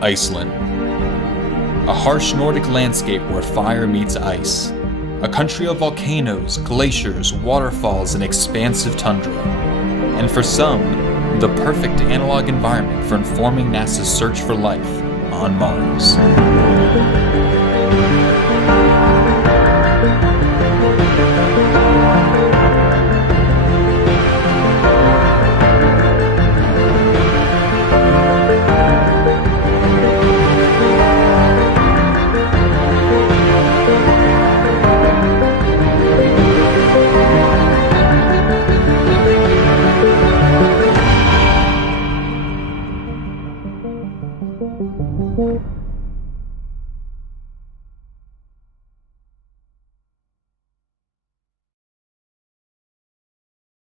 Iceland. A harsh Nordic landscape where fire meets ice. A country of volcanoes, glaciers, waterfalls, and expansive tundra. And for some, the perfect analog environment for informing NASA's search for life on Mars.